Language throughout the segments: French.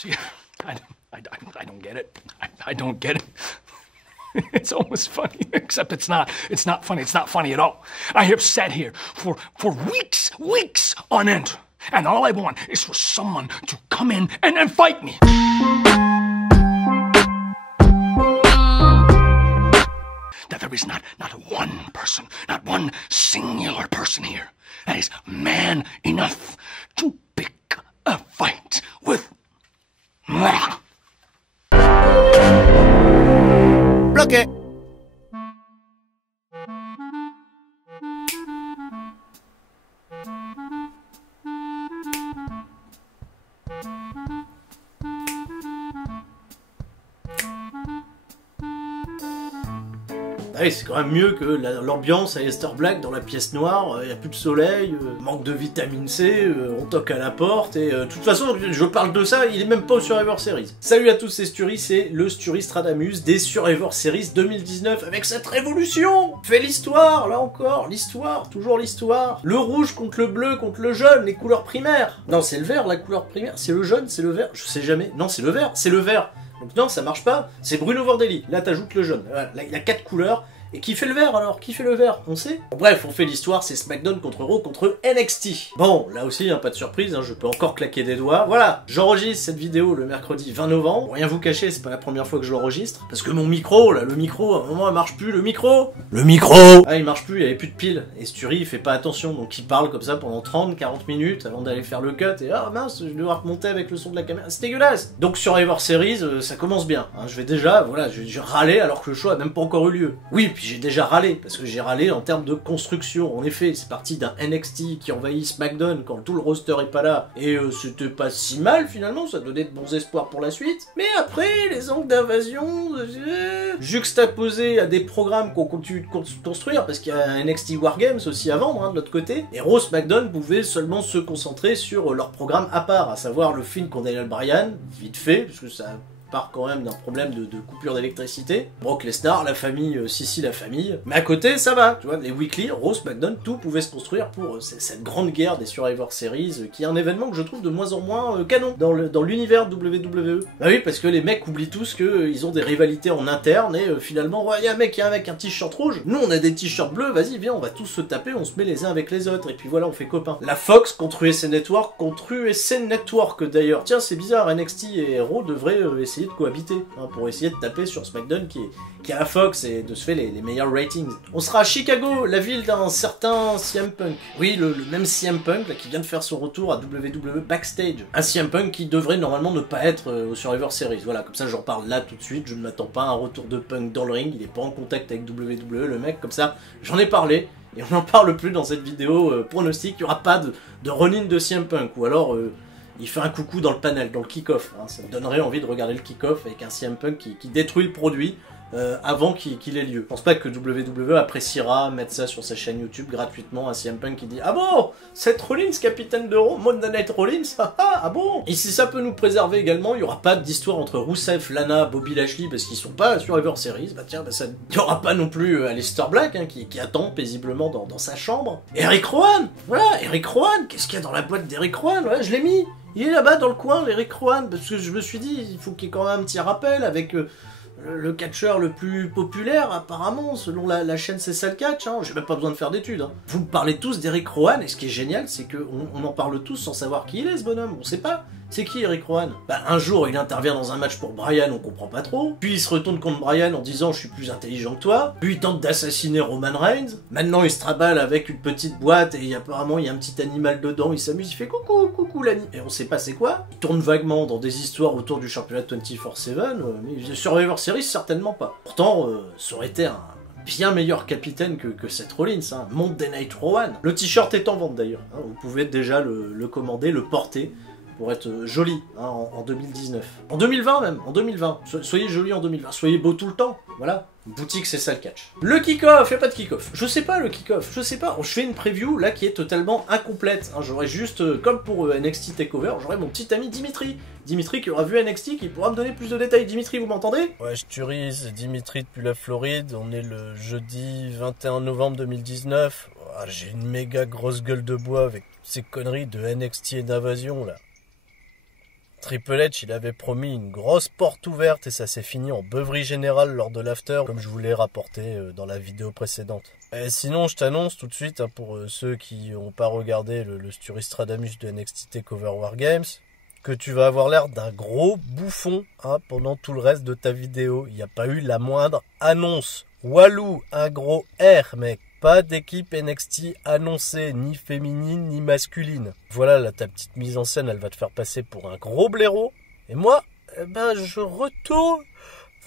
See, I don't get it. I don't get it. It's almost funny, except it's not. It's not funny. It's not funny at all. I have sat here for weeks on end, and all I want is for someone to come in and fight me. That there is not one person, not one singular person here that is man enough to pick a fight with moi. Bloqué. Ah oui, c'est quand même mieux que l'ambiance à Esther Black dans la pièce noire, y a plus de soleil, manque de vitamine C, on toque à la porte, et de toute façon, je parle de ça, il est même pas au Survivor Series. Salut à tous, c'est Sturi, c'est le Sturi Stradamus des Survivor Series 2019, avec cette révolution. Fait l'histoire, là encore, l'histoire, toujours l'histoire. Le rouge contre le bleu, contre le jaune, les couleurs primaires. Non, c'est le vert, la couleur primaire, c'est le jaune, c'est le vert, je sais jamais. Non, c'est le vert, c'est le vert. Donc non, ça marche pas, c'est Bruno Vordelli. Là, t'ajoutes le jaune. Voilà, là, il y a 4 couleurs. Et qui fait le vert alors? Qui fait le vert? On sait? Bon, bref, on fait l'histoire, c'est SmackDown contre Raw contre NXT. Bon, là aussi, hein, pas de surprise, hein, je peux encore claquer des doigts. Voilà, j'enregistre cette vidéo le mercredi 20 novembre. Pour rien vous cacher, c'est pas la première fois que je l'enregistre. Parce que mon micro, là, le micro, à un moment, il marche plus, le micro! Ah, il marche plus, il avait plus de piles. Et Sturi, il fait pas attention, donc il parle comme ça pendant 30-40 minutes avant d'aller faire le cut. Et ah mince, je vais devoir remonter avec le son de la caméra. C'est dégueulasse! Donc Survivor Series, ça commence bien. Hein, je vais déjà, voilà, je vais râler alors que le show a même pas encore eu lieu. Oui, puis j'ai déjà râlé. Parce que j'ai râlé en termes de construction. En effet, c'est parti d'un NXT qui envahit SmackDown quand tout le roster est pas là. Et c'était pas si mal finalement, ça donnait de bons espoirs pour la suite. Mais après, les angles d'invasion, juxtaposés à des programmes qu'on continue de construire, parce qu'il y a un NXT Wargames aussi à vendre, hein, de l'autre côté. Et Raw SmackDown pouvaient seulement se concentrer sur leur programme à part, à savoir le film contre Daniel Bryan, vite fait, parce que ça part quand même d'un problème de coupure d'électricité. Brock Lesnar, la famille, Sissi la famille. Mais à côté, ça va, tu vois, les weekly, Raw, SmackDown, tout pouvait se construire pour cette grande guerre des Survivor Series, qui est un événement que je trouve de moins en moins canon dans l'univers WWE. Bah oui, parce que les mecs oublient tous qu'ils ont des rivalités en interne, et finalement, ouais, y a un mec avec un t-shirt rouge, nous on a des t-shirts bleus, vas-y, viens, on va tous se taper, on se met les uns avec les autres, et puis voilà, on fait copains. La Fox contre USA Network, d'ailleurs. Tiens, c'est bizarre, NXT et Raw devraient essayer de cohabiter, hein, pour essayer de taper sur SmackDown qui a la Fox et de se faire les meilleurs ratings. On sera à Chicago, la ville d'un certain CM Punk. Oui, le même CM Punk là, qui vient de faire son retour à WWE Backstage. Un CM Punk qui devrait normalement ne pas être au Survivor Series. Voilà, comme ça j'en parle là tout de suite, je ne m'attends pas à un retour de Punk dans le ring, il est pas en contact avec WWE, le mec, comme ça, j'en ai parlé. Et on n'en parle plus dans cette vidéo pronostic, il n'y aura pas de run-in de CM Punk, ou alors il fait un coucou dans le panel, dans le kick-off. Hein. Ça me donnerait envie de regarder le kick-off avec un CM Punk qui détruit le produit avant qu'il ait lieu. Je pense pas que WWE appréciera mettre ça sur sa chaîne YouTube gratuitement, un CM Punk qui dit « Ah bon, Seth Rollins, capitaine de Raw, Monday Night Rollins, ah bon ?» Et si ça peut nous préserver également, il n'y aura pas d'histoire entre Rusev, Lana, Bobby Lashley, parce qu'ils sont pas sur Survivor Series, bah tiens, il n'y aura pas non plus Aleister Black, hein, qui attend paisiblement dans sa chambre. Eric Rowan, voilà, Eric Rowan, qu'est-ce qu'il y a dans la boîte d'Eric Rowan? Ouais, je l'ai mis. Il est là-bas dans le coin, Eric Rowan, parce que je me suis dit, il faut qu'il y ait quand même un petit rappel avec le catcheur le plus populaire, apparemment, selon la chaîne C'est ça le catch, hein. J'ai même pas besoin de faire d'études. Hein. Vous me parlez tous d'Eric Rowan, et ce qui est génial, c'est qu'on en parle tous sans savoir qui il est, ce bonhomme. On sait pas. C'est qui Eric Rowan? Bah un jour il intervient dans un match pour Bryan, on comprend pas trop. Puis il se retourne contre Bryan en disant je suis plus intelligent que toi. Puis il tente d'assassiner Roman Reigns. Maintenant il se traballe avec une petite boîte et apparemment il y a un petit animal dedans, il s'amuse, il fait coucou Lani. Et on sait pas c'est quoi. Il tourne vaguement dans des histoires autour du championnat 24/7, mais Survivor Series certainement pas. Pourtant ça aurait été un bien meilleur capitaine que Seth Rollins, hein. Monday Night Rowan. Le t-shirt est en vente d'ailleurs, hein. Vous pouvez déjà le commander, le porter, pour être joli, hein, en 2019. En 2020 même, en 2020. Soyez joli en 2020, soyez beau tout le temps, voilà. Boutique, c'est ça le catch. Le kick-off, il n'y a pas de kick-off. Je sais pas le kick-off, je sais pas. Je fais une preview là qui est totalement incomplète. Hein. J'aurais juste, comme pour NXT TakeOver, j'aurais mon petit ami Dimitri. Dimitri qui aura vu NXT, qui pourra me donner plus de détails. Dimitri, vous m'entendez? Ouais, je tuerie, c'est Dimitri depuis la Floride. On est le jeudi 21 novembre 2019. Oh, j'ai une méga grosse gueule de bois avec ces conneries de NXT et d'invasion là. Triple H, il avait promis une grosse porte ouverte et ça s'est fini en beuverie générale lors de l'after, comme je vous l'ai rapporté dans la vidéo précédente. Et sinon, je t'annonce tout de suite, pour ceux qui n'ont pas regardé le Sturistradamus de NXT TakeOver War Games, que tu vas avoir l'air d'un gros bouffon pendant tout le reste de ta vidéo. Il n'y a pas eu la moindre annonce. Walou, un gros R, mec. Pas d'équipe NXT annoncée, ni féminine, ni masculine. Voilà, là, ta petite mise en scène, elle va te faire passer pour un gros blaireau. Et moi, je retourne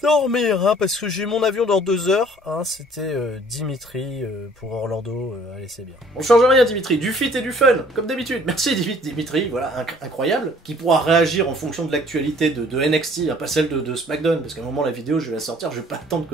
dormir, parce que j'ai mon avion dans 2 heures. C'était Dimitri pour Orlando. Allez, c'est bien. On change rien, Dimitri. Du fit et du fun, comme d'habitude. Merci, Dimitri. Voilà, incroyable. Qui pourra réagir en fonction de l'actualité de NXT, pas celle de SmackDown. Parce qu'à un moment, la vidéo, je vais la sortir. Je vais pas attendre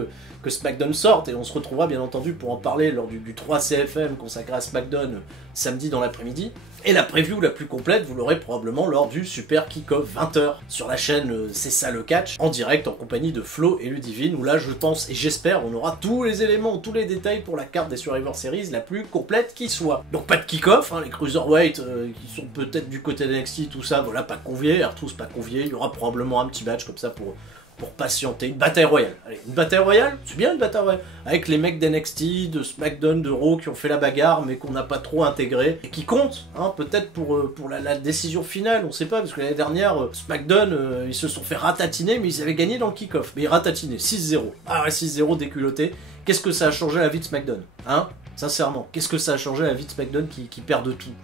que SmackDown sorte. Et on se retrouvera, bien entendu, pour en parler lors du 3 CFM consacré à SmackDown samedi dans l'après-midi. Et la preview la plus complète, vous l'aurez probablement lors du Super Kick-Off 20h sur la chaîne C'est ça le catch, en direct en compagnie de Flo et Ludivine, où là je pense et j'espère on aura tous les éléments, tous les détails pour la carte des Survivor Series la plus complète qui soit. Donc pas de kick-off, les Cruiserweight qui sont peut-être du côté de NXT, tout ça, voilà, pas conviés, R-Truth pas convié, il y aura probablement un petit match comme ça pour patienter, une bataille royale. Allez, une bataille royale, c'est bien une bataille royale, avec les mecs d'NXT, de SmackDown, de Raw qui ont fait la bagarre mais qu'on n'a pas trop intégré, et qui comptent, peut-être pour la décision finale, on sait pas, parce que l'année dernière, SmackDown, ils se sont fait ratatiner, mais ils avaient gagné dans le kick-off, mais ils ratatinaient, 6-0. Ah ouais, 6-0 déculotté, qu'est-ce que ça a changé à la vie de SmackDown, sincèrement, qu'est-ce que ça a changé à la vie de SmackDown qui perdent tout,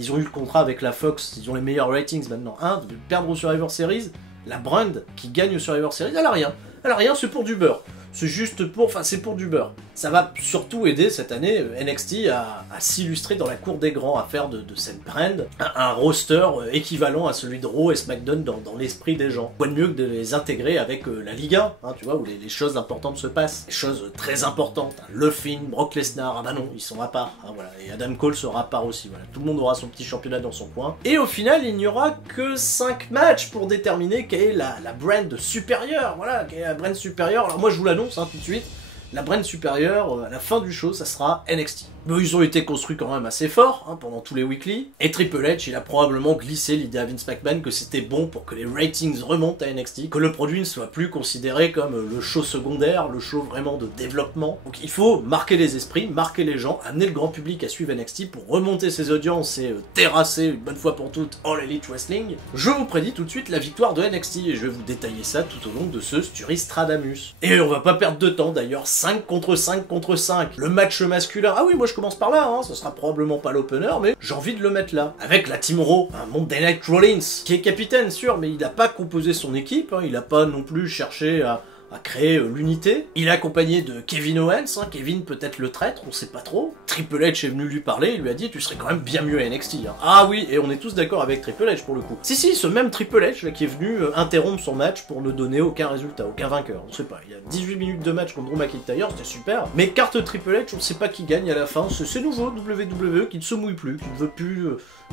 ils ont eu le contrat avec la Fox, ils ont les meilleurs ratings maintenant, de perdre au Survivor Series. La brand qui gagne au Survivor Series, elle a rien, c'est pour du beurre. C'est juste pour, c'est pour du beurre. Ça va surtout aider cette année NXT à s'illustrer dans la cour des grands, à faire de cette brand un roster équivalent à celui de Raw et SmackDown dans l'esprit des gens. Quoi de mieux que de les intégrer avec la Ligue 1, tu vois, où les choses importantes se passent. Les choses très importantes. Le Finn, Brock Lesnar, non, ils sont à part. Voilà. Et Adam Cole sera à part aussi. Voilà. Tout le monde aura son petit championnat dans son coin. Et au final, il n'y aura que 5 matchs pour déterminer quelle est la brand supérieure. Voilà, quelle est la brand supérieure. Alors moi, je vous l'annonce tout de suite. La brand supérieure, à la fin du show, ça sera NXT. Mais ils ont été construits quand même assez fort pendant tous les weekly. Et Triple H, il a probablement glissé l'idée à Vince McMahon que c'était bon pour que les ratings remontent à NXT, que le produit ne soit plus considéré comme le show secondaire, le show vraiment de développement. Donc il faut marquer les esprits, marquer les gens, amener le grand public à suivre NXT pour remonter ses audiences et terrasser une bonne fois pour toutes All Elite Wrestling. Je vous prédis tout de suite la victoire de NXT et je vais vous détailler ça tout au long de ce Sturistradamus. Et on va pas perdre de temps d'ailleurs, 5 contre 5 contre 5. Le match masculin, ah oui, moi je commence par là, ce sera probablement pas l'opener, mais j'ai envie de le mettre là. Avec la Team Raw, Monday Night Rollins, qui est capitaine, sûr, mais il n'a pas composé son équipe, il n'a pas non plus cherché à créer l'unité. Il est accompagné de Kevin Owens, Kevin peut-être le traître, on sait pas trop. Triple H est venu lui parler, il lui a dit tu serais quand même bien mieux à NXT. Ah oui, et on est tous d'accord avec Triple H pour le coup. Si, ce même Triple H là, qui est venu interrompre son match pour ne donner aucun résultat, aucun vainqueur, on sait pas. Il y a 18 minutes de match contre Drew McIntyre, c'était super. Mais carte Triple H, on sait pas qui gagne à la fin, c'est nouveau, WWE qui ne se mouille plus, qui ne veut plus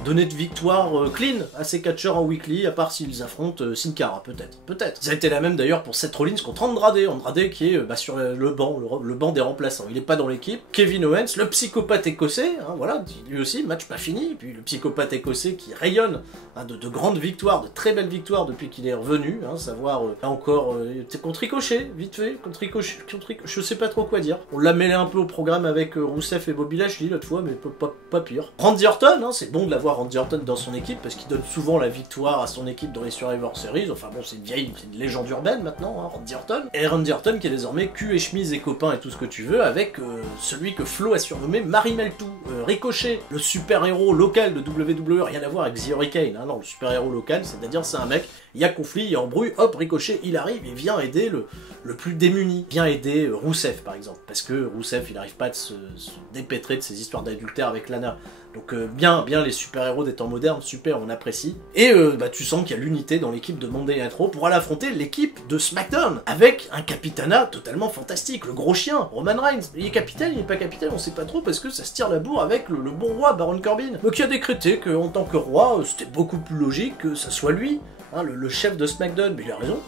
donner de victoire clean à ses catcheurs en weekly, à part s'ils affrontent Sin Cara, peut-être. Ça a été la même d'ailleurs pour Seth Rollins contre Andrade qui est sur le banc des remplaçants. Il est pas dans l'équipe. Kevin Owens, le psychopathe écossais, voilà, lui aussi, match pas fini. Et puis le psychopathe écossais qui rayonne de grandes victoires, de très belles victoires depuis qu'il est revenu, savoir encore contre Ricochet, vite fait, contre Ricochet, je sais pas trop quoi dire. On l'a mêlé un peu au programme avec Rusev et Bobby Lashley l'autre fois, mais pas pire. Randy Orton, c'est bon de l'avoir Randy Orton dans son équipe parce qu'il donne souvent la victoire à son équipe dans les Survivor Series. Enfin bon, c'est une légende urbaine maintenant, Randy Orton. Et Randy Orton qui est désormais cul et chemise et copain et tout ce que tu veux avec celui que Flo a surnommé Mary Meltou, Ricochet, le super-héros local de WWE, rien à voir avec The Hurricane, non, le super-héros local, c'est-à-dire c'est un mec, il y a conflit, il y a embrouille, hop, Ricochet, il arrive et vient aider le plus démuni, vient aider Rusev par exemple, parce que Rusev il n'arrive pas à se dépêtrer de ses histoires d'adultère avec Lana. Donc bien les super-héros des temps modernes, super, on apprécie. Et tu sens qu'il y a l'unité dans l'équipe de Monday Night Raw pour aller affronter l'équipe de SmackDown, avec un capitana totalement fantastique, le gros chien, Roman Reigns. Il est capitaine, il est pas capitaine, on sait pas trop, parce que ça se tire la bourre avec le bon roi, Baron Corbin, qui a décrété qu'en tant que roi, c'était beaucoup plus logique que ça soit lui, le chef de SmackDown. Mais il a raison.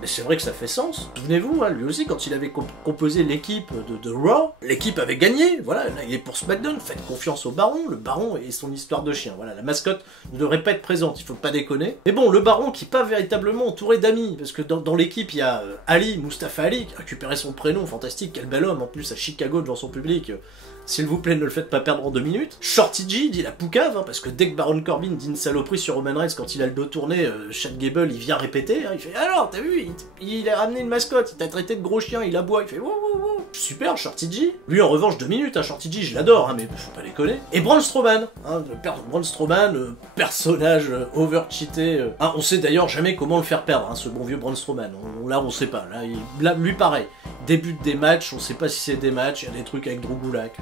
Mais c'est vrai que ça fait sens. Souvenez-vous, hein, lui aussi, quand il avait composé l'équipe de Raw, l'équipe avait gagné. Voilà, là, il est pour SmackDown. Faites confiance au Baron. Le Baron et son histoire de chien. Voilà, la mascotte ne devrait pas être présente. Il faut pas déconner. Mais bon, le Baron qui n'est pas véritablement entouré d'amis. Parce que dans l'équipe, il y a Ali, Mustafa Ali, qui a récupéré son prénom. Fantastique, quel bel homme. En plus, à Chicago, devant son public. S'il vous plaît, ne le faites pas perdre en 2 minutes. Shorty G dit la poucave, hein, parce que dès que Baron Corbin dit une saloperie sur Roman Reigns quand il a le dos tourné, Chad Gable il vient répéter, hein, il fait alors, t'as vu, il a ramené une mascotte, il t'a traité de gros chien, il aboie, il fait wow wow wow. Super, Shorty G. Lui en revanche 2 minutes, hein, Shorty G, je l'adore, hein, mais faut pas déconner. Et Braun Strowman, hein, Braun Strowman, personnage over-cheaté. Hein, on sait d'ailleurs jamais comment le faire perdre, hein, ce bon vieux Braun Strowman. Là on sait pas, là lui pareil. Débute des matchs, on sait pas si c'est des matchs, il y a des trucs avec Drew Gulak.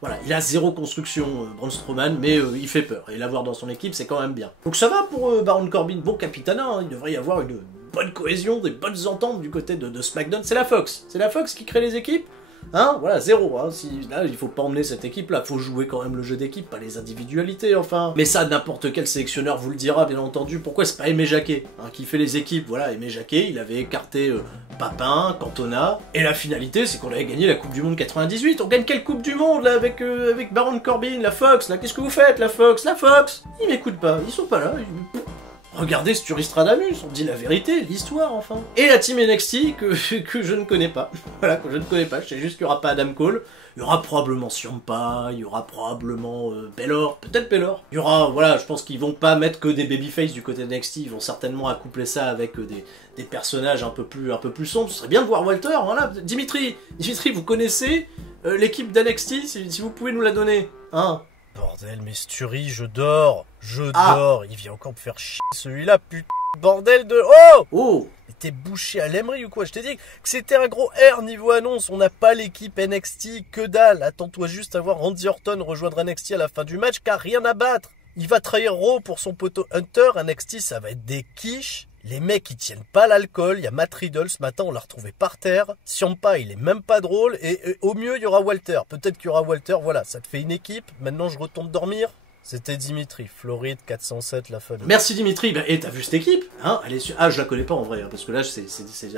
Voilà, il a zéro construction, Braun Strowman, mais il fait peur. Et l'avoir dans son équipe, c'est quand même bien. Donc ça va pour Baron Corbin. Bon capitana, hein, il devrait y avoir une bonne cohésion, des bonnes ententes du côté de SmackDown. C'est la Fox. C'est la Fox qui crée les équipes. Hein, voilà, zéro. Hein. Là, il faut pas emmener cette équipe-là. Faut jouer quand même le jeu d'équipe, pas les individualités, enfin. Mais ça, n'importe quel sélectionneur vous le dira, bien entendu. Pourquoi c'est pas Aimé Jacquet, hein, qui fait les équipes? Voilà, Aimé Jacquet, il avait écarté Papin, Cantona. Et la finalité, c'est qu'on avait gagné la Coupe du Monde 98. On gagne quelle Coupe du Monde, là, avec Baron Corbin, la Fox, là? Qu'est-ce que vous faites, la Fox? La Fox! Ils m'écoutent pas, ils sont pas là. Regardez Sturistradamus, on dit la vérité, l'histoire enfin. Et la team NXT que je ne connais pas. Voilà, que je ne connais pas, je sais juste qu'il n'y aura pas Adam Cole, il y aura probablement Ciampa, il y aura probablement Baylor, peut-être Baylor. Il y aura, voilà, je pense qu'ils vont pas mettre que des babyface du côté de NXT, ils vont certainement accoupler ça avec des personnages un peu plus sombres. Ce serait bien de voir Walter, voilà. Dimitri, vous connaissez l'équipe d'NXT, si vous pouvez nous la donner, hein? Bordel, mais Sturi, je dors, dors, il vient encore me faire chier celui-là, putain, bordel de... Oh Mais t'es bouché à l'aimerie ou quoi? Je t'ai dit que c'était un gros R niveau annonce, on n'a pas l'équipe NXT, que dalle, attends-toi juste à voir Randy Orton rejoindre NXT à la fin du match, car rien à battre. Il va trahir Raw pour son poteau Hunter, NXT ça va être des quiches. Les mecs ils tiennent pas l'alcool, il y a Matt Riddle ce matin on l'a retrouvé par terre, Ciampa il est même pas drôle et au mieux il y aura Walter, peut-être qu'il y aura Walter, voilà ça te fait une équipe, maintenant je retourne dormir. C'était Dimitri, Floride 407 la folle. Merci Dimitri, bah, et t'as vu cette équipe hein, elle est je la connais pas en vrai, hein, parce que là c'est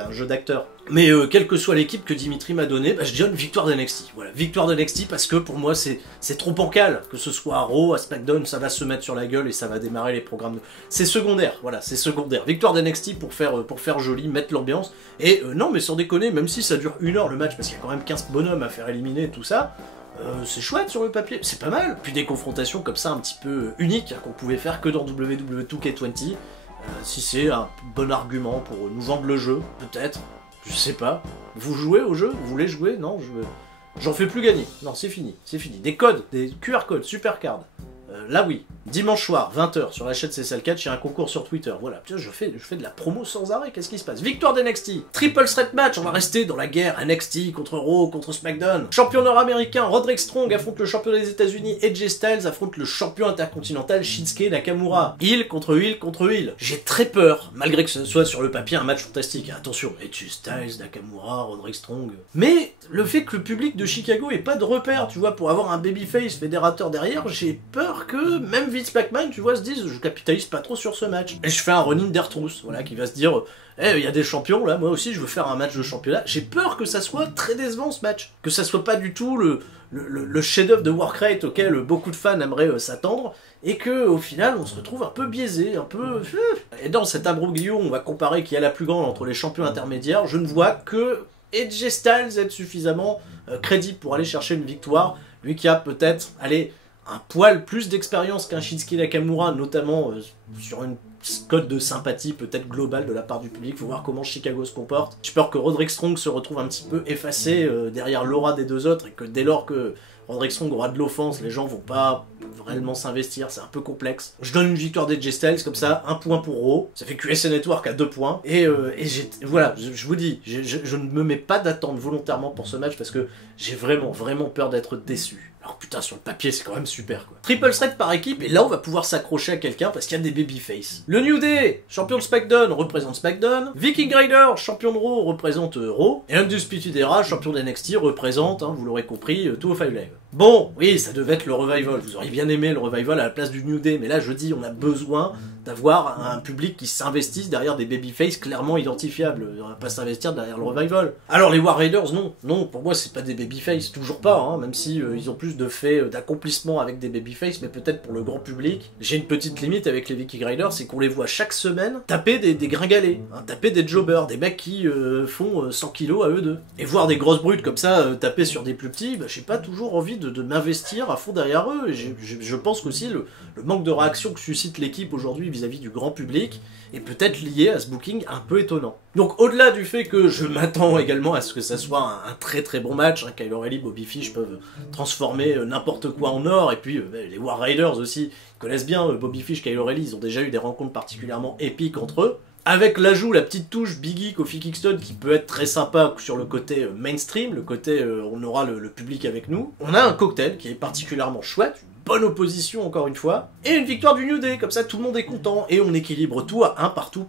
un jeu d'acteur. Mais quelle que soit l'équipe que Dimitri m'a donnée, bah, je donne victoire d'NXT. Voilà, victoire d'NXT parce que pour moi c'est trop bancal, que ce soit à Raw, à SmackDown, ça va se mettre sur la gueule et ça va démarrer les programmes. C'est secondaire, voilà, c'est secondaire. Victoire d'NXT pour faire joli, mettre l'ambiance. Et non mais sans déconner, même si ça dure 1 heure le match, parce qu'il y a quand même 15 bonhommes à faire éliminer tout ça, c'est chouette sur le papier, c'est pas mal. Puis des confrontations comme ça un petit peu uniques, hein, qu'on pouvait faire que dans WWE 2K20. Si c'est un bon argument pour nous vendre le jeu, peut-être, je sais pas. Vous jouez au jeu? Vous voulez jouer? Non, j'en fais plus gagner. Non, c'est fini, c'est fini. Des codes, des QR codes, Supercard. Là oui, dimanche soir, 20h, sur la chaîne CSL Catch, il y a un concours sur Twitter. Voilà, putain, je fais de la promo sans arrêt, qu'est-ce qui se passe? Victoire d'NXT, triple threat match, on va rester dans la guerre, NXT contre Raw, contre SmackDown. Champion nord-américain, Roderick Strong affronte le champion des États-Unis, AJ Styles affronte le champion intercontinental, Shinsuke Nakamura. Heel contre heel contre heel. J'ai très peur, malgré que ce soit sur le papier un match fantastique. Attention, AJ Styles, Nakamura, Roderick Strong. Mais le fait que le public de Chicago ait pas de repère, tu vois, pour avoir un babyface fédérateur derrière, j'ai peur que même Vince McMahon, tu vois, se dise je capitalise pas trop sur ce match. Et je fais un running d'Airtruth, voilà, qui va se dire il y a des champions là, moi aussi je veux faire un match de championnat. J'ai peur que ça soit très décevant ce match, que ça soit pas du tout le chef-d'œuvre de Workrate auquel beaucoup de fans aimeraient s'attendre, et que au final on se retrouve un peu biaisé, un peu... Et dans cet imbroglio, on va comparer qui est la plus grande entre les champions intermédiaires, je ne vois que AJ Styles être suffisamment crédible pour aller chercher une victoire, lui qui a peut-être, allez, un poil plus d'expérience qu'un Shinsuke Nakamura, notamment sur une cote de sympathie peut-être globale de la part du public. Faut voir comment Chicago se comporte. J'ai peur que Roderick Strong se retrouve un petit peu effacé derrière l'aura des deux autres, et que dès lors que Roderick Strong aura de l'offense, les gens vont pas réellement s'investir, c'est un peu complexe. Je donne une victoire d'AJ Styles, comme ça, 1 point pour Raw, ça fait QSA Network à 2 points, et voilà, je vous dis, je ne me mets pas d'attente volontairement pour ce match, parce que j'ai vraiment peur d'être déçu. Alors putain, sur le papier, c'est quand même super, quoi. Triple threat par équipe, et là, on va pouvoir s'accrocher à quelqu'un, parce qu'il y a des babyface. Le New Day, champion de SmackDown, représente SmackDown. Viking Rider, champion de Raw, représente Raw. Et Undisputed Era, champion d'NXT, représente, hein, vous l'aurez compris, 205 Live. Bon, oui, ça devait être le revival. Vous auriez bien aimé le revival à la place du New Day, mais là je dis, on a besoin d'avoir un public qui s'investisse derrière des babyface clairement identifiables. On va pas s'investir derrière le revival. Alors les War Raiders, non, non, pour moi c'est pas des babyface, toujours pas, hein, même si ils ont plus de faits d'accomplissement avec des babyface, mais peut-être pour le grand public. J'ai une petite limite avec les Viking Raiders, c'est qu'on les voit chaque semaine taper des gringalés, hein, taper des jobbers, des mecs qui font 100 kilos à eux deux. Et voir des grosses brutes comme ça taper sur des plus petits, bah, j'ai pas toujours envie de m'investir à fond derrière eux. Et je pense qu'aussi le manque de réaction que suscite l'équipe aujourd'hui vis-à-vis du grand public est peut-être lié à ce booking un peu étonnant. Donc au-delà du fait que je m'attends également à ce que ça soit un très très bon match, hein, Kyle O'Reilly, Bobby Fish peuvent transformer n'importe quoi en or, et puis les War Raiders aussi connaissent bien Bobby Fish, Kyle O'Reilly, ils ont déjà eu des rencontres particulièrement épiques entre eux. Avec l'ajout, la petite touche Biggie, Kofi Kingston qui peut être très sympa sur le côté mainstream, le côté on aura le public avec nous. On a un cocktail qui est particulièrement chouette, une bonne opposition encore une fois, et une victoire du New Day, comme ça tout le monde est content, et on équilibre tout à un partout,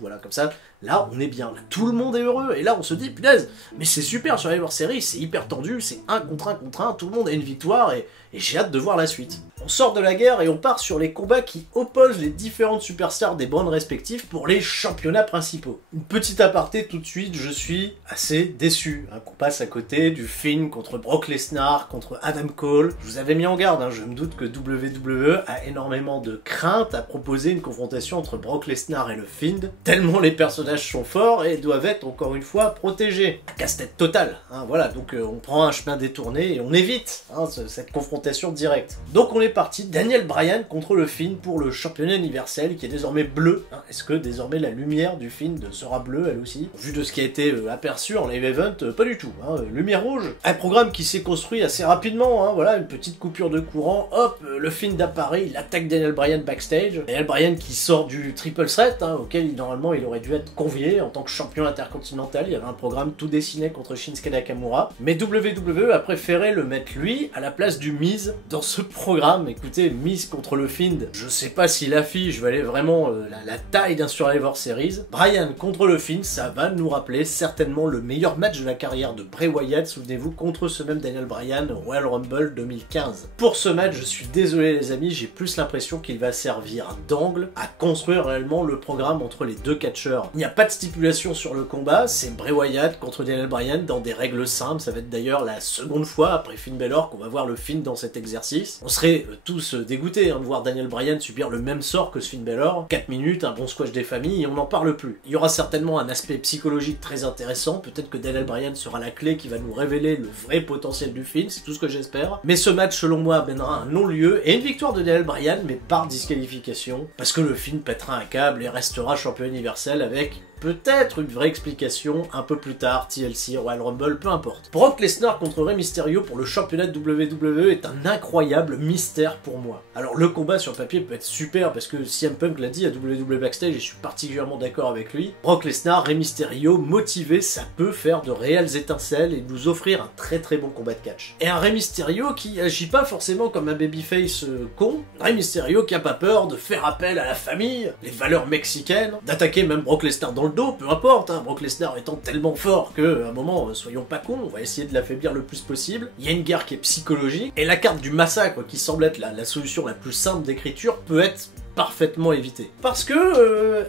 voilà, comme ça, là on est bien, là tout le monde est heureux, et là on se dit, punaise, mais c'est super sur Survivor Series, c'est hyper tendu, c'est un contre un, tout le monde a une victoire, et j'ai hâte de voir la suite. On sort de la guerre et on part sur les combats qui opposent les différentes superstars des brands respectifs pour les championnats principaux. Une petite aparté tout de suite, je suis assez déçu qu'on passe à côté du Finn contre Brock Lesnar, contre Adam Cole. Je vous avais mis en garde, je me doute que WWE a énormément de crainte à proposer une confrontation entre Brock Lesnar et le Fiend, tellement les personnages sont forts et doivent être encore une fois protégés. Casse-tête total, voilà, donc on prend un chemin détourné et on évite cette confrontation directe. Donc on est parti, Daniel Bryan contre le Fiend pour le championnat universel qui est désormais bleu. Est-ce que désormais la lumière du Fiend sera bleue elle aussi? Vu de ce qui a été aperçu en live event, pas du tout. Lumière rouge. Un programme qui s'est construit assez rapidement, voilà, une petite coupure de courant, hop, le Fiend apparaît, il attaque Daniel Bryan backstage. Daniel Bryan qui sort du triple threat, auquel normalement il aurait dû être convié en tant que champion intercontinental. Il y avait un programme tout dessiné contre Shinsuke Nakamura. Mais WWE a préféré le mettre lui à la place du Miz dans ce programme. Écoutez, Miz contre le Fiend, je sais pas si l'affiche valait vraiment la taille d'un Survivor Series. Bryan contre le Fiend, ça va nous rappeler certainement le meilleur match de la carrière de Bray Wyatt, souvenez-vous, contre ce même Daniel Bryan au Royal Rumble 2015. Pour ce match, je suis désolé les amis, j'ai plus l'impression qu'il va servir d'angle à construire réellement le programme entre les deux catcheurs. Il n'y a pas de stipulation sur le combat, c'est Bray Wyatt contre Daniel Bryan dans des règles simples, ça va être d'ailleurs la seconde fois après Finn Balor qu'on va voir le Fiend dans cet exercice. On serait tous dégoûtés de voir Daniel Bryan subir le même sort que Finn Balor. 4 minutes, un bon squash des familles et on n'en parle plus. Il y aura certainement un aspect psychologique très intéressant, peut-être que Daniel Bryan sera la clé qui va nous révéler le vrai potentiel du Fiend, c'est tout ce que j'espère. Mais ce match selon moi amènera un non-lieu et une victoire de Daniel Bryan, mais par disqualification, parce que le Fiend pètera un câble et restera champion universel avec peut-être une vraie explication un peu plus tard, TLC, Royal Rumble, peu importe. Brock Lesnar contre Rey Mysterio pour le championnat de WWE est un incroyable mystère pour moi. Alors le combat sur le papier peut être super parce que CM Punk l'a dit à WWE Backstage et je suis particulièrement d'accord avec lui. Brock Lesnar, Rey Mysterio, motivé, ça peut faire de réelles étincelles et nous offrir un très très bon combat de catch. Et un Rey Mysterio qui agit pas forcément comme un babyface con, Rey Mysterio qui a pas peur de faire appel à la famille, les valeurs mexicaines, d'attaquer même Brock Lesnar dans le dos, peu importe, Brock Lesnar étant tellement fort que, à un moment, soyons pas cons, on va essayer de l'affaiblir le plus possible. Il y a une guerre qui est psychologique, et la carte du massacre, qui semble être la solution la plus simple d'écriture, peut être parfaitement évité. Parce que,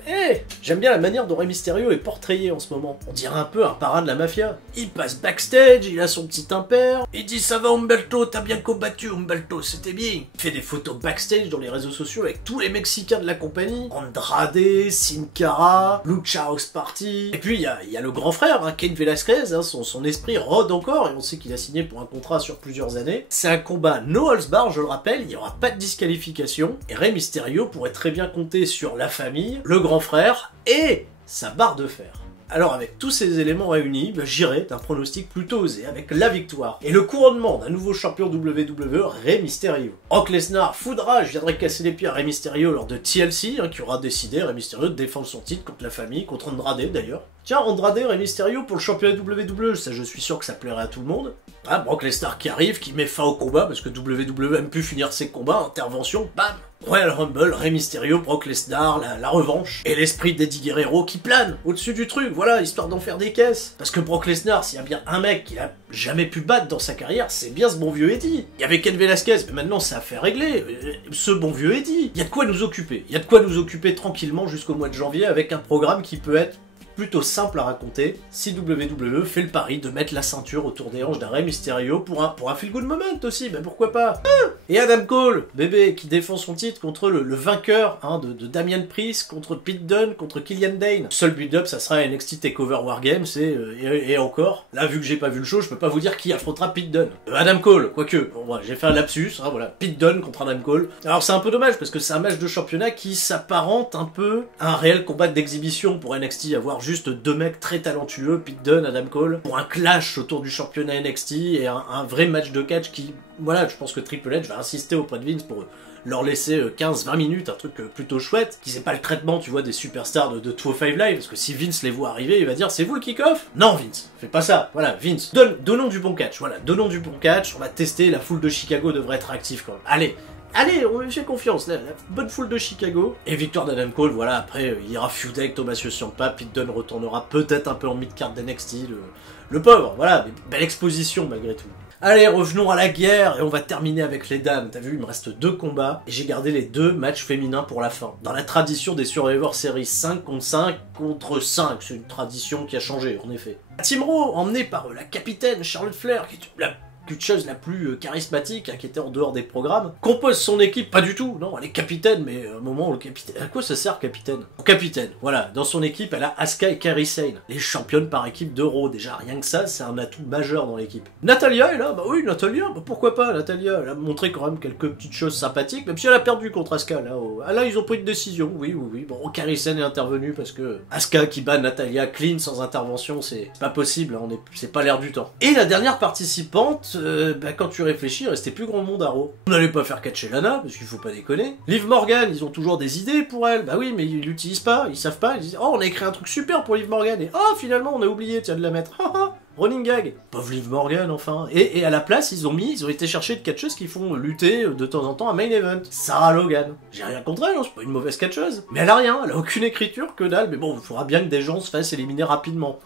j'aime bien la manière dont Rey Mysterio est portrayé en ce moment. On dirait un peu un parrain de la mafia. Il passe backstage, il a son petit impair, il dit ça va Humberto, t'as bien combattu Humberto, c'était bien. Il fait des photos backstage dans les réseaux sociaux avec tous les Mexicains de la compagnie. Andrade, Sin Cara, Lucha House Party. Et puis il y a le grand frère, Cain Velasquez, son esprit rôde encore, et on sait qu'il a signé pour un contrat sur plusieurs années. C'est un combat no holds barred, je le rappelle, il n'y aura pas de disqualification, et Rey Mysterio pourrait très bien compter sur la famille, le grand frère et sa barre de fer. Alors avec tous ces éléments réunis, j'irai d'un pronostic plutôt osé avec la victoire et le couronnement d'un nouveau champion WWE, Rey Mysterio. Brock Lesnar foudra, je viendrai casser les pieds à Rey Mysterio lors de TLC, qui aura décidé, Rey Mysterio, de défendre son titre contre la famille, contre Andrade d'ailleurs. Tiens, Andrade, Rey Mysterio pour le championnat WWE, ça je suis sûr que ça plairait à tout le monde. Brock Lesnar qui arrive, qui met fin au combat, parce que WWE aime plus finir ses combats, intervention, bam, Royal Rumble, Rey Mysterio, Brock Lesnar, la revanche, et l'esprit d'Eddie Guerrero qui plane au-dessus du truc, voilà, histoire d'en faire des caisses. Parce que Brock Lesnar, s'il y a bien un mec qui a jamais pu battre dans sa carrière, c'est bien ce bon vieux Eddie. Il y avait Ken Velasquez, mais maintenant ça a fait régler. Ce bon vieux Eddie. Il y a de quoi nous occuper. Il y a de quoi nous occuper tranquillement jusqu'au mois de janvier avec un programme qui peut être plutôt simple à raconter si WWE fait le pari de mettre la ceinture autour des hanches d'un Rey Mysterio pour un feel-good moment aussi, ben pourquoi pas. Et Adam Cole, bébé, qui défend son titre contre le vainqueur de Damian Priest, contre Pete Dunne, contre Killian Dane. Seul build-up, ça sera NXT TakeOver Wargames, et encore, là, vu que j'ai pas vu le show, je peux pas vous dire qui affrontera Pete Dunne. Adam Cole, quoique, bon, voilà, j'ai fait un lapsus, hein, voilà, Pete Dunne contre Adam Cole. Alors c'est un peu dommage, parce que c'est un match de championnat qui s'apparente un peu à un réel combat d'exhibition pour NXT, avoir juste deux mecs très talentueux, Pete Dunne, Adam Cole, pour un clash autour du championnat NXT et un vrai match de catch qui, voilà, je pense que Triple H va insister auprès de Vince pour leur laisser 15-20 minutes, un truc plutôt chouette, qui c'est pas le traitement, tu vois, des superstars de 205 Live, parce que si Vince les voit arriver, il va dire, c'est vous le kick-off? Non, Vince, fais pas ça, voilà, Vince, donnons du bon catch, voilà, donnons du bon catch, on va tester, la foule de Chicago devrait être active quand même, allez, on lui fait confiance, la bonne foule de Chicago. Et victoire d'Adam Cole, voilà, après, il ira feuder avec Tommaso Ciampa, Pete Dunne retournera peut-être un peu en mid-card d'NXT, le pauvre, voilà, mais belle exposition malgré tout. Allez, revenons à la guerre, et on va terminer avec les dames. T'as vu, il me reste 2 combats, et j'ai gardé les 2 matchs féminins pour la fin. Dans la tradition des Survivor Series 5 contre 5, c'est une tradition qui a changé, en effet. Team Raw, emmené par la capitaine Charlotte Flair, qui est la chose la plus charismatique, qui était en dehors des programmes, compose son équipe, pas du tout, non, elle est capitaine, mais à un moment, le capitaine... À quoi ça sert, capitaine? Capitaine, voilà, dans son équipe, elle a Asuka et Kairi Sane, les championnes par équipe d'Euro, déjà, rien que ça, c'est un atout majeur dans l'équipe. Natalia est là, bah oui, Natalia, bah pourquoi pas, Natalia, elle a montré quand même quelques petites choses sympathiques, même si elle a perdu contre Asuka, là, là, ils ont pris une décision, oui, bon, Kairi Sane est intervenue parce que Asuka qui bat Natalia clean sans intervention, c'est pas possible, hein, c'est pas l'air du temps. Et la dernière participante, quand tu réfléchis, il restait plus grand monde à Raw. On n'allait pas faire catcher Lana, parce qu'il faut pas déconner. Liv Morgan, ils ont toujours des idées pour elle. Bah oui, mais ils l'utilisent pas, ils savent pas. Ils disent, oh, on a écrit un truc super pour Liv Morgan. Et oh, finalement, on a oublié, tiens, de la mettre. Running gag. Pauvre Liv Morgan, enfin. Et à la place, ils ont été chercher de catcheuses qui font lutter de temps en temps à main event. Sarah Logan. J'ai rien contre elle, hein, c'est pas une mauvaise catcheuse. Mais elle a rien, elle a aucune écriture, que dalle. Mais bon, il faudra bien que des gens se fassent éliminer rapidement.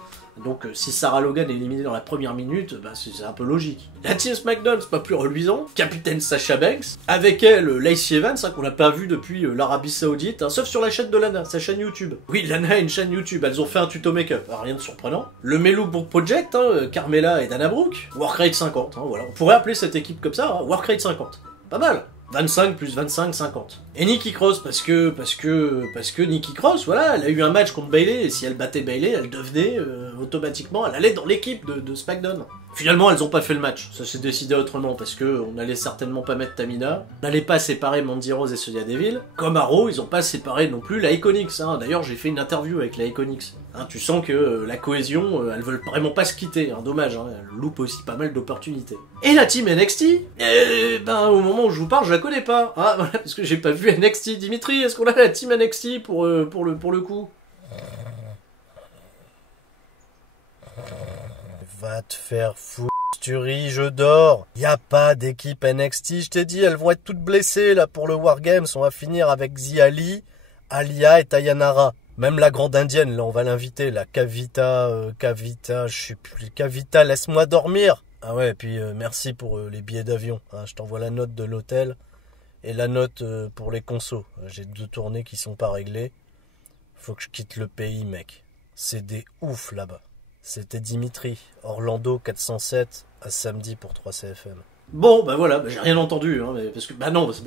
Donc si Sarah Logan est éliminée dans la première minute, bah c'est un peu logique. La Team SmackDown, c'est pas plus reluisant. Capitaine Sasha Banks. Avec elle, Lacey Evans, hein, qu'on n'a pas vu depuis l'Arabie Saoudite, hein, sauf sur la chaîne de Lana, sa chaîne YouTube. Oui, Lana a une chaîne YouTube, elles ont fait un tuto make-up, rien de surprenant. Le Melo Book Project, hein, Carmella et Dana Brooke. Workrate 50, hein, voilà. On pourrait appeler cette équipe comme ça, hein, Workrate 50. Pas mal. 25 plus 25, 50. Et Nikki Cross, parce que Nikki Cross, voilà, elle a eu un match contre Bayley, et si elle battait Bayley, elle devenait, automatiquement, elle allait dans l'équipe de SmackDown. Finalement, elles ont pas fait le match, ça s'est décidé autrement, parce que on allait certainement pas mettre Tamina, on n'allait pas séparer Mandy Rose et Sonya Deville, comme à Raw, ils ont pas séparé non plus la Iconics, hein. D'ailleurs, j'ai fait une interview avec la Iconics. Hein, tu sens que la cohésion, elles veulent vraiment pas se quitter, hein, dommage, hein, elles loupent aussi pas mal d'opportunités. Et la team NXT, au moment où je vous parle, je la connais pas, hein, voilà, parce que j'ai pas vu NXT. Dimitri, est-ce qu'on a la team NXT pour le coup? Va te faire foutre, tu ris, je dors. Y a pas d'équipe NXT, je t'ai dit, elles vont être toutes blessées là pour le Wargames. On va finir avec Ziali, Alia et Tayanara. Même la grande indienne, là on va l'inviter, la Kavita, je sais plus, Kavita, laisse-moi dormir. Ah ouais, et puis merci pour les billets d'avion. Hein, je t'envoie la note de l'hôtel et la note pour les consos. J'ai 2 tournées qui sont pas réglées. Faut que je quitte le pays, mec. C'est des oufs là-bas. C'était Dimitri, Orlando 407, à samedi pour 3CFM. Bon, bah voilà, j'ai rien entendu, hein, parce que,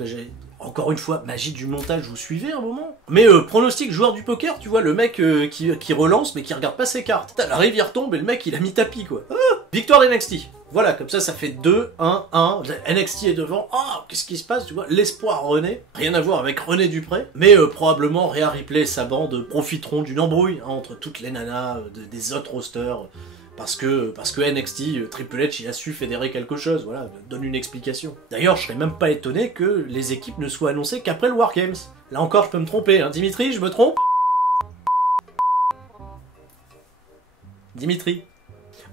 j'ai... Encore une fois, magie du montage, vous suivez un moment. Mais pronostic joueur du poker, tu vois, le mec qui relance mais qui regarde pas ses cartes. La rivière tombe et le mec il a mis tapis quoi. Ah, victoire d'NXT. Voilà, comme ça fait 2-1-1. NXT est devant. Ah, qu'est-ce qui se passe, tu vois? L'espoir René. Rien à voir avec René Dupré. Mais probablement Rhea Ripley et sa bande profiteront d'une embrouille hein, entre toutes les nanas des autres rosters. Parce que NXT, Triple H, il a su fédérer quelque chose, voilà, donne une explication. D'ailleurs, je serais même pas étonné que les équipes ne soient annoncées qu'après le Wargames. Là encore, je peux me tromper, hein. Dimitri, je me trompe? Dimitri.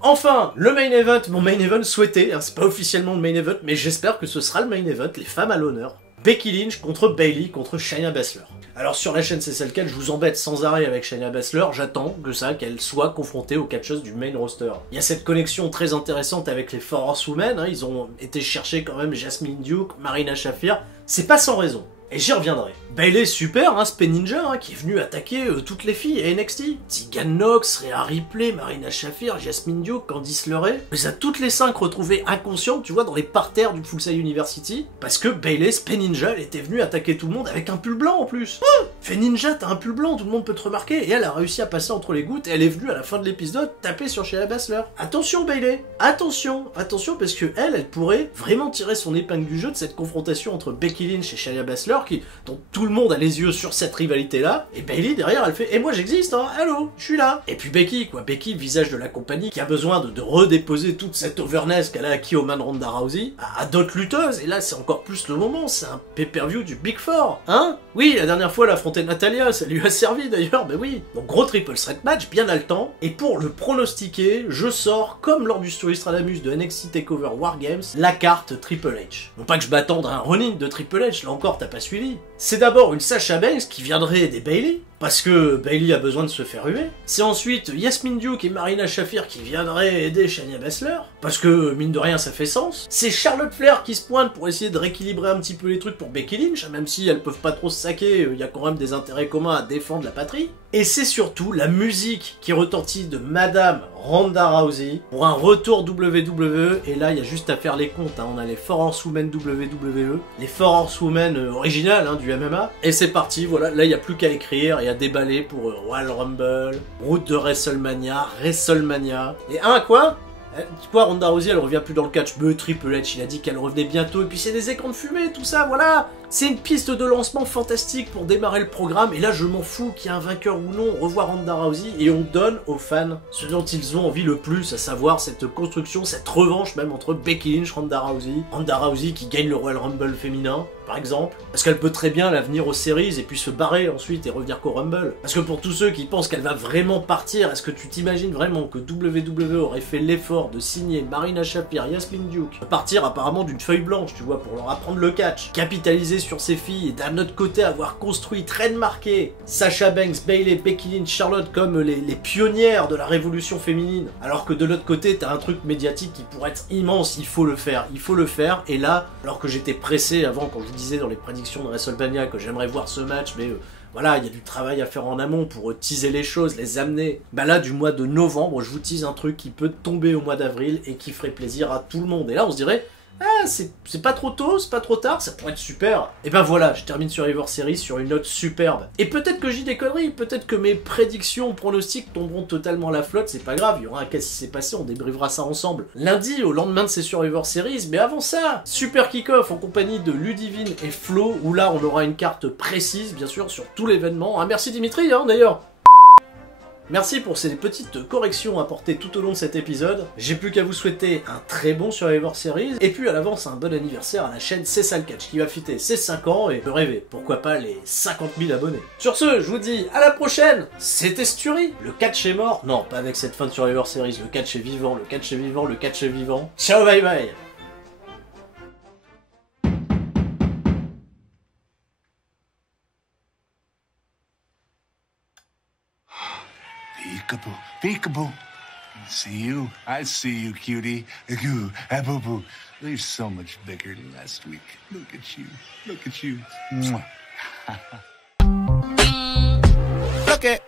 Enfin, le main event, mon main event souhaité, hein, c'est pas officiellement le main event, mais j'espère que ce sera le main event, les femmes à l'honneur. Becky Lynch contre Bayley contre Shayna Baszler. Alors sur la chaîne CSL4, je vous embête sans arrêt avec Shayna Baszler, j'attends que ça, qu'elle soit confrontée aux catcheuses du main roster. Il y a cette connexion très intéressante avec les Four Horsewomen, hein, ils ont été chercher quand même Jasmine Duke, Marina Shafir, c'est pas sans raison. Et j'y reviendrai. Bayley, super, hein, Spin Ninja, hein, qui est venu attaquer toutes les filles à NXT. Tegan Nox, Rhea Ripley, Marina Shafir, Jasmine Duke, Candice LeRae. On les a toutes les 5 retrouvées inconscientes, tu vois, dans les parterres du Full Sail University. Parce que Bayley, Spin Ninja, elle était venue attaquer tout le monde avec un pull blanc en plus. Fais Ninja, t'as un pull blanc, tout le monde peut te remarquer. Et elle a réussi à passer entre les gouttes et elle est venue à la fin de l'épisode taper sur Shayna Baszler. Attention Bayley, attention, attention, parce que elle pourrait vraiment tirer son épingle du jeu de cette confrontation entre Becky Lynch et Shayna Baszler, dont tout le monde a les yeux sur cette rivalité-là, et Bayley derrière elle fait « Et moi j'existe, hein, allô, je suis là !» Et puis Becky, quoi, Becky, visage de la compagnie, qui a besoin de redéposer toute cette overness qu'elle a acquis aux mains de Ronda Rousey à d'autres lutteuses, et là c'est encore plus le moment, c'est un pay-per-view du Big Four, hein? Oui, la dernière fois elle affrontait Natalia, ça lui a servi d'ailleurs, ben oui. Donc gros triple threat match, bien haletant, et pour le pronostiquer, je sors, comme lors du Story Stradamus de NXT TakeOver War Games, la carte Triple H. Non pas que je m'attende à un running de Triple H, là encore t'as pas suivi. C'est d'abord une Sasha Banks qui viendrait aider Bayley, parce que Bayley a besoin de se faire huer. C'est ensuite Jasmine Duke et Marina Shafir qui viendraient aider Shayna Baszler, parce que mine de rien ça fait sens. C'est Charlotte Flair qui se pointe pour essayer de rééquilibrer un petit peu les trucs pour Becky Lynch, même si elles peuvent pas trop se saquer, il y a quand même des intérêts communs à défendre la patrie. Et c'est surtout la musique qui retentit de Madame Ronda Rousey pour un retour WWE, et là il y a juste à faire les comptes, hein. On a les Four Horsewomen WWE, les Four Horsewomen originales hein, du MMA, et c'est parti, voilà, là il n'y a plus qu'à écrire et à déballer pour Royal Rumble, route de WrestleMania, et quoi Ronda Rousey elle revient plus dans le catch, mais Triple H il a dit qu'elle revenait bientôt, et puis c'est des écrans de fumée, tout ça, voilà. C'est une piste de lancement fantastique pour démarrer le programme, et là je m'en fous qu'il y ait un vainqueur ou non, on revoit Ronda Rousey, et on donne aux fans ce dont ils ont envie le plus, à savoir cette construction, cette revanche même entre Becky Lynch, Ronda Rousey qui gagne le Royal Rumble féminin, par exemple, parce qu'elle peut très bien la venir aux séries et puis se barrer ensuite et revenir qu'au Rumble. Parce que pour tous ceux qui pensent qu'elle va vraiment partir, est-ce que tu t'imagines vraiment que WWE aurait fait l'effort de signer Marina Shafir, Jasmine Duke, partir apparemment d'une feuille blanche, tu vois, pour leur apprendre le catch, capitaliser sur ses filles, et d'un autre côté avoir construit, très marqué, Sasha Banks, Bayley, Becky Lynch, Charlotte comme les pionnières de la révolution féminine, alors que de l'autre côté t'as un truc médiatique qui pourrait être immense, il faut le faire, et là, alors que j'étais pressé avant, quand je vous disais dans les prédictions de WrestleMania que j'aimerais voir ce match, mais voilà, il y a du travail à faire en amont pour teaser les choses, les amener. Bah là, du mois de novembre, je vous tease un truc qui peut tomber au mois d'avril et qui ferait plaisir à tout le monde. Et là, on se dirait, ah, c'est pas trop tôt, c'est pas trop tard, ça pourrait être super. Et ben voilà, je termine Survivor Series sur une note superbe. Et peut-être que j'y des conneries, peut-être que mes prédictions, pronostics tomberont totalement à la flotte, c'est pas grave, il y aura un cas si c'est passé, on débriefera ça ensemble. Lundi, au lendemain de ces Survivor Series, mais avant ça, super kick-off en compagnie de Ludivine et Flo, où là on aura une carte précise, bien sûr, sur tout l'événement. Ah, merci Dimitri, hein, d'ailleurs. Merci pour ces petites corrections apportées tout au long de cet épisode. J'ai plus qu'à vous souhaiter un très bon Survivor Series, et puis à l'avance un bon anniversaire à la chaîne CSL Catch qui va fêter ses 5 ans et peut rêver, pourquoi pas les 50 000 abonnés. Sur ce, je vous dis à la prochaine. C'était Sturi. Le catch est mort. Non, pas avec cette fin de Survivor Series. Le catch est vivant, le catch est vivant, le catch est vivant. Ciao, bye bye. Peekaboo, peekaboo. See you. I see you, cutie. Goo, ah, boo boo. You're so much bigger than last week. Look at you. Look at you. Mwah. Look it.